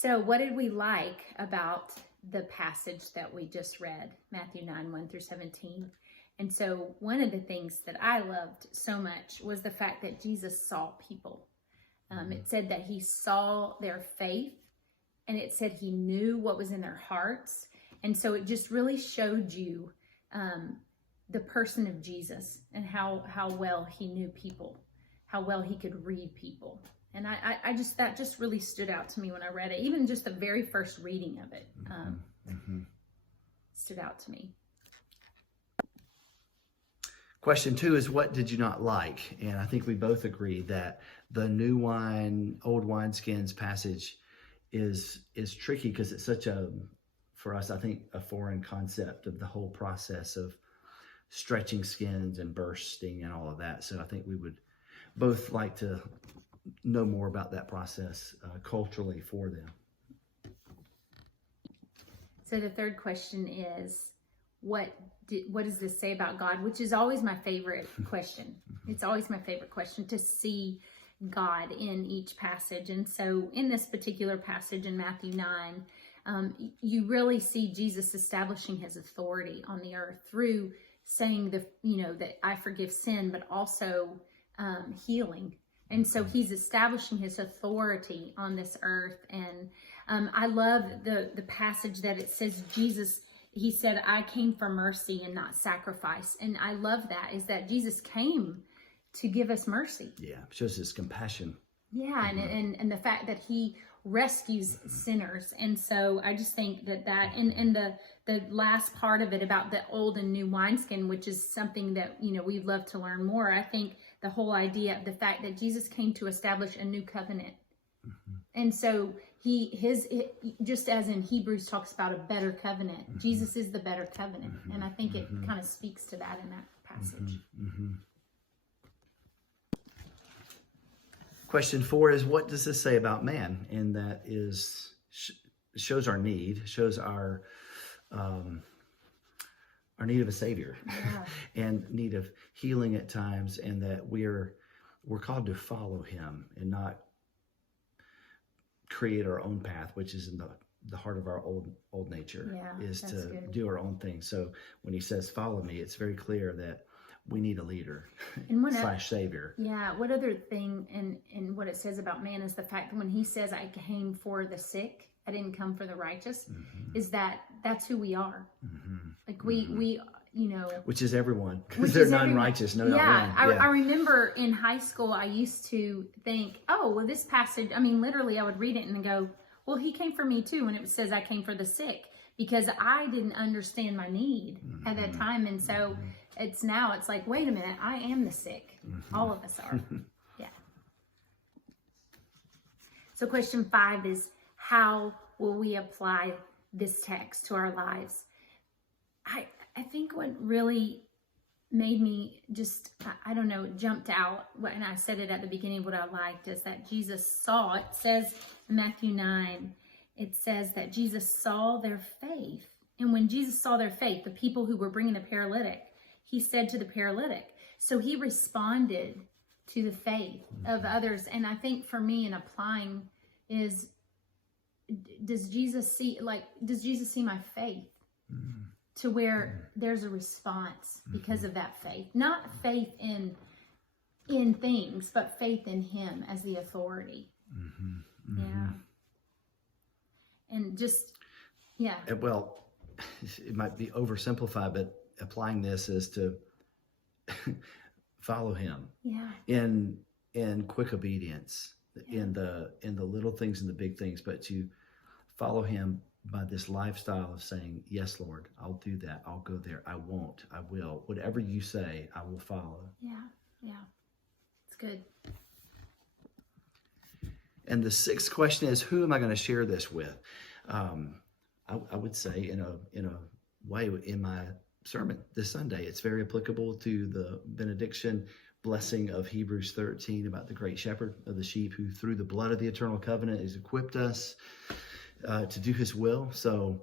So what did we like about the passage that we just read, Matthew 9, 1 through 17? And so one of the things that I loved so much was the fact that Jesus saw people. It said that he saw their faith, and it said he knew what was in their hearts. And so it just really showed you the person of Jesus and how well he knew people, how well he could read people. And that just really stood out to me when I read it. Even just the very first reading of it stood out to me. Question 2 is, what did you not like? And I think we both agree that the new wine, old wineskins passage is tricky because it's such a, for us, I think, a foreign concept of the whole process of stretching skins and bursting and all of that. So I think we would both like to know more about that process culturally for them. So the third question is, what does this say about God? Which is always my favorite question. It's always my favorite question, to see God in each passage. And so in this particular passage in Matthew 9, you really see Jesus establishing his authority on the earth through saying that I forgive sin, but also healing. And so he's establishing his authority on this earth. And I love the passage that it says he said, I came for mercy and not sacrifice. And I love that, is that Jesus came to give us mercy. Yeah, shows his compassion. Yeah, and the fact that he rescues sinners. And so I just think that and the last part of it about the old and new wineskin, which is something that, we'd love to learn more. I think the whole idea of the fact that Jesus came to establish a new covenant. And so just as in Hebrews talks about a better covenant, Jesus is the better covenant. And I think it kind of speaks to that in that passage. Question 4 is, what does this say about man? And that is, shows our need, shows our need of a savior, and need of healing at times, and that we're called to follow him and not create our own path, which is in the heart of our old nature, is to do our own thing. So when he says follow me, it's very clear that we need a leader / savior. Yeah. What other thing in what it says about man is the fact that when he says, I came for the sick, I didn't come for the righteous, is that's who we are. Like we which is everyone, because they're none righteous, no, not one. I remember in high school, I used to think, oh, well, this passage, literally I would read it and go, well, he came for me too. When it says I came for the sick, because I didn't understand my need at that time. And so it's like, wait a minute, I am the sick. All of us are. Yeah. So question 5 is, how will we apply this text to our lives? I think what really made me just, jumped out, and I said it at the beginning, what I liked is that Jesus saw, it says in Matthew 9, it says that Jesus saw their faith. And when Jesus saw their faith, the people who were bringing the paralytic, he said to the paralytic. So he responded to the faith of others. And I think for me in applying is, does Jesus see my faith? To where there's a response because of that faith. Not faith in things, but faith in him as the authority. Yeah. And just, yeah. Well, it might be oversimplified, but applying this is to follow him. Yeah. In quick obedience, in the little things and the big things, but to follow him by this lifestyle of saying, yes, Lord, I'll do that. I'll go there. I won't. I will. Whatever you say, I will follow. Yeah. It's good. And the 6th question is, who am I going to share this with? I would say in a way in my sermon this Sunday, it's very applicable to the benediction blessing of Hebrews 13 about the great shepherd of the sheep, who through the blood of the eternal covenant has equipped us to do his will. So,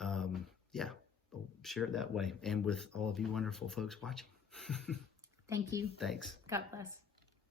I'll share it that way, and with all of you wonderful folks watching. Thank you. Thanks. God bless.